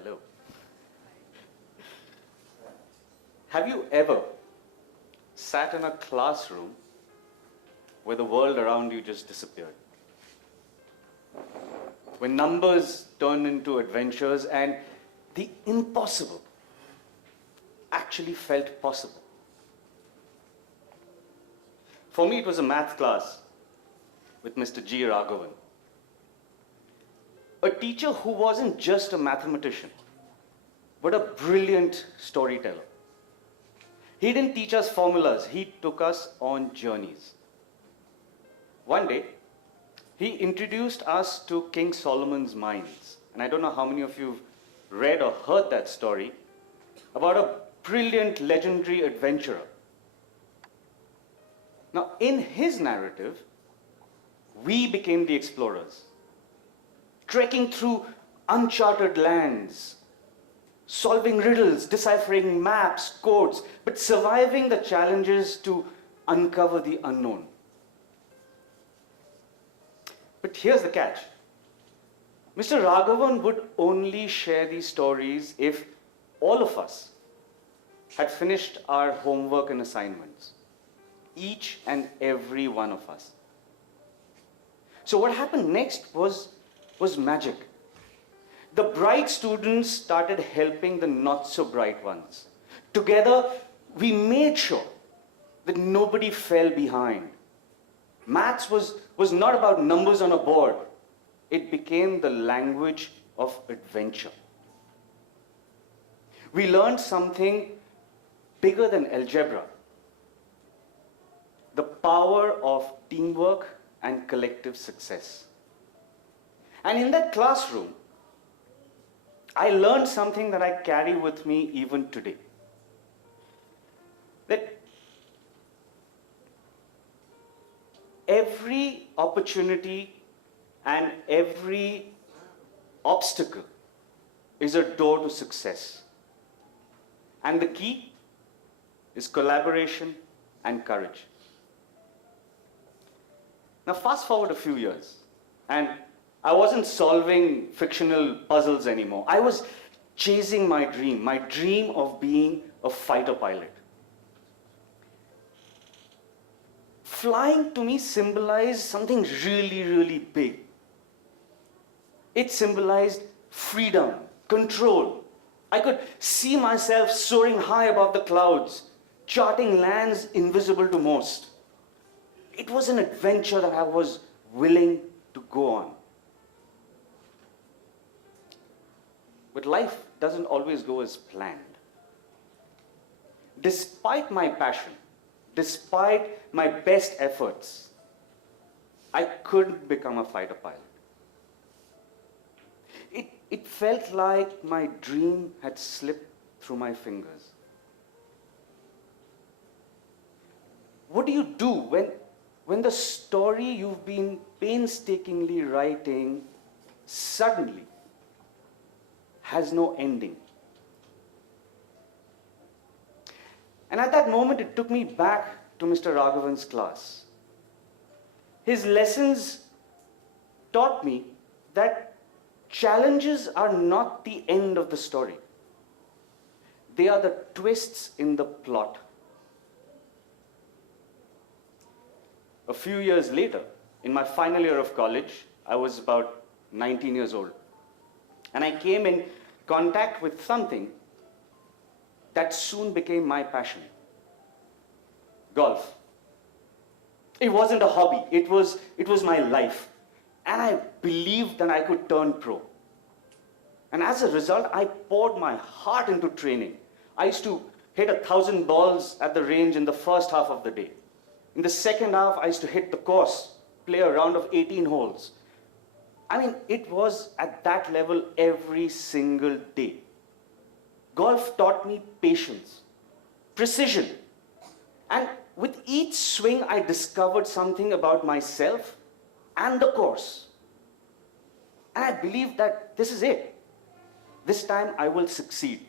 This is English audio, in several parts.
Hello. Have you ever sat in a classroom where the world around you just disappeared? When numbers turned into adventures and the impossible actually felt possible? For me, it was a math class with Mr. G. Raghavan. A teacher who wasn't just a mathematician, but a brilliant storyteller. He didn't teach us formulas, he took us on journeys. One day, he introduced us to King Solomon's mines. And I don't know how many of you have read or heard that story about a brilliant, legendary adventurer. Now, in his narrative, we became the explorers, trekking through uncharted lands, solving riddles, deciphering maps, codes, but surviving the challenges to uncover the unknown. But here's the catch. Mr. Raghavan would only share these stories if all of us had finished our homework and assignments. Each and every one of us. So what happened next was magic. The bright students started helping the not so bright ones. Together, we made sure that nobody fell behind. Maths was not about numbers on a board. It became the language of adventure. We learned something bigger than algebra. The power of teamwork and collective success. And in that classroom, I learned something that I carry with me even today. That every opportunity and every obstacle is a door to success. And the key is collaboration and courage. Now fast forward a few years, and I wasn't solving fictional puzzles anymore. I was chasing my dream of being a fighter pilot. Flying to me symbolized something really, really big. It symbolized freedom, control. I could see myself soaring high above the clouds, charting lands invisible to most. It was an adventure that I was willing to go on. But life doesn't always go as planned. Despite my passion, despite my best efforts, I couldn't become a fighter pilot. It felt like my dream had slipped through my fingers. What do you do when the story you've been painstakingly writing suddenly has no ending? And at that moment, it took me back to Mr. Raghavan's class. His lessons taught me that challenges are not the end of the story. They are the twists in the plot. A few years later, in my final year of college, I was about 19 years old. And I came in contact with something that soon became my passion. Golf. It wasn't a hobby, it was my life. And I believed that I could turn pro. And as a result, I poured my heart into training. I used to hit 1,000 balls at the range in the first half of the day. In the second half, I used to hit the course, play a round of 18 holes. I mean, it was at that level every single day. Golf taught me patience, precision. And with each swing, I discovered something about myself and the course. And I believed that this is it. This time I will succeed.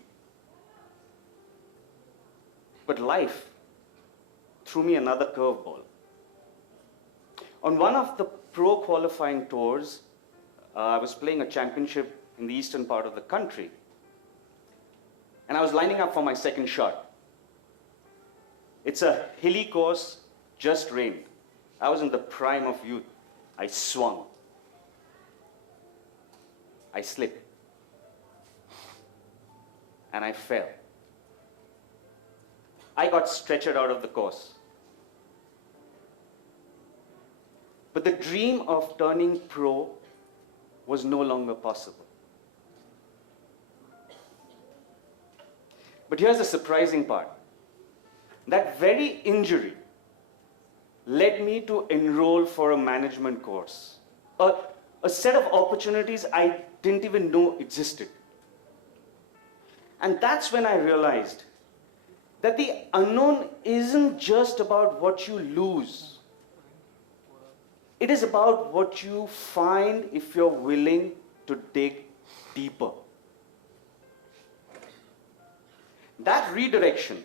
But life threw me another curveball. On one of the pro qualifying tours, I was playing a championship in the eastern part of the country. and I was lining up for my second shot. It's a hilly course, just rained. I was in the prime of youth. I swung. I slipped. And I fell. I got stretchered out of the course. But the dream of turning pro was no longer possible. But here's the surprising part. That very injury led me to enroll for a management course. A set of opportunities I didn't even know existed. And that's when I realized that the unknown isn't just about what you lose. It is about what you find if you're willing to dig deeper. That redirection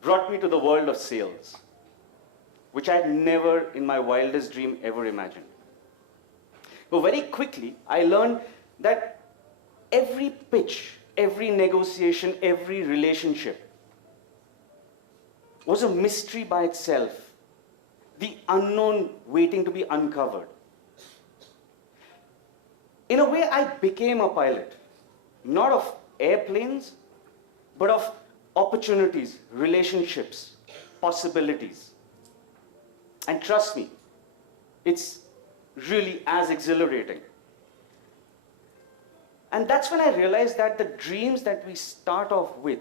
brought me to the world of sales, which I had never in my wildest dream ever imagined. But very quickly, I learned that every pitch, every negotiation, every relationship was a mystery by itself, the unknown waiting to be uncovered. In a way, I became a pilot, not of airplanes, but of opportunities, relationships, possibilities. And trust me, it's really as exhilarating. And that's when I realized that the dreams that we start off with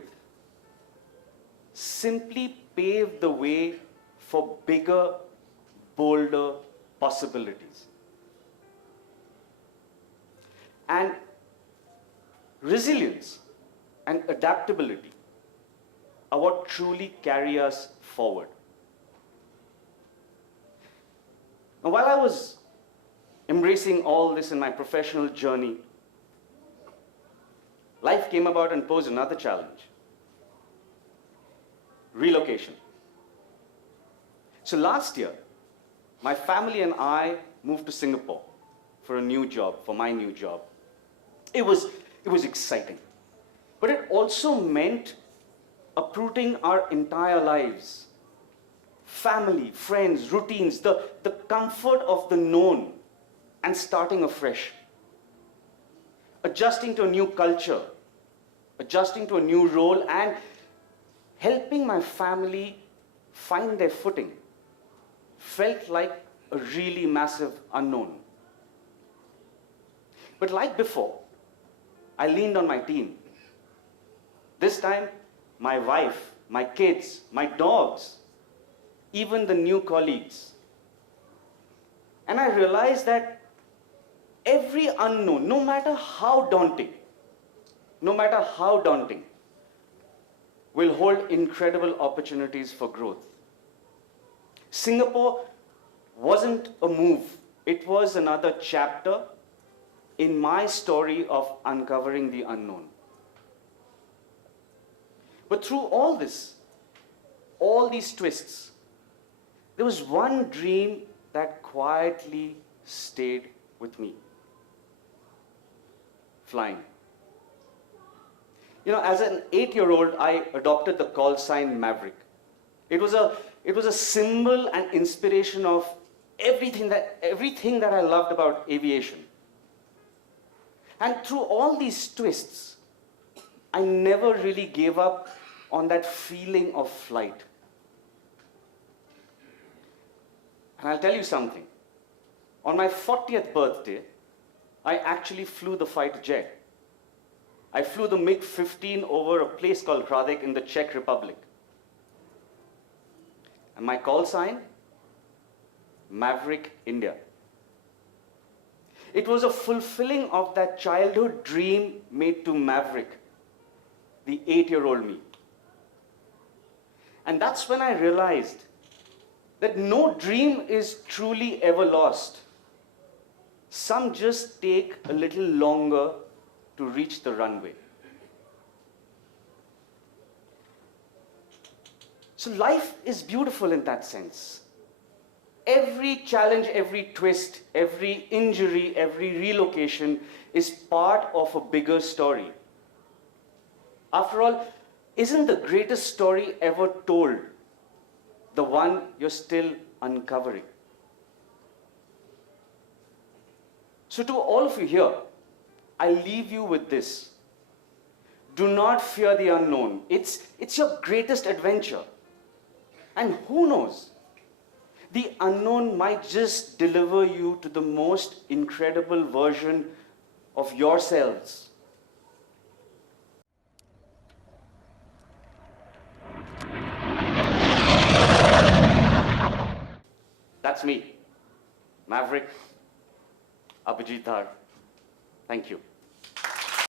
simply pave the way for bigger, bolder possibilities. And resilience and adaptability are what truly carry us forward. Now, while I was embracing all this in my professional journey, life came about and posed another challenge: relocation. So last year, my family and I moved to Singapore for a new job, for my new job. It was exciting. But it also meant uprooting our entire lives. Family, friends, routines, the comfort of the known, and starting afresh. Adjusting to a new culture, adjusting to a new role, and helping my family find their footing felt like a really massive unknown. But like before, I leaned on my team. This time, my wife, my kids, my dogs, even the new colleagues. And I realized that every unknown, no matter how daunting, will hold incredible opportunities for growth. Singapore wasn't a move. It was another chapter in my story of uncovering the unknown. But through all this, all these twists, there was one dream that quietly stayed with me: flying. You know, as an 8-year-old, I adopted the call sign Maverick. It was a symbol and inspiration of everything that I loved about aviation. And through all these twists, I never really gave up on that feeling of flight. And I'll tell you something. On my 40th birthday, I actually flew the fighter jet. I flew the MiG-15 over a place called Hradec in the Czech Republic. And my call sign? Maverick, India. It was a fulfilling of that childhood dream made to Maverick, the 8-year-old me. And that's when I realized that no dream is truly ever lost. Some just take a little longer to reach the runway. So life is beautiful in that sense. Every challenge, every twist, every injury, every relocation is part of a bigger story. After all, isn't the greatest story ever told the one you're still uncovering? So to all of you here, I leave you with this. Do not fear the unknown. It's your greatest adventure. And who knows? The unknown might just deliver you to the most incredible version of yourselves. That's me, Maverick, Abhijeet Dhar. Thank you.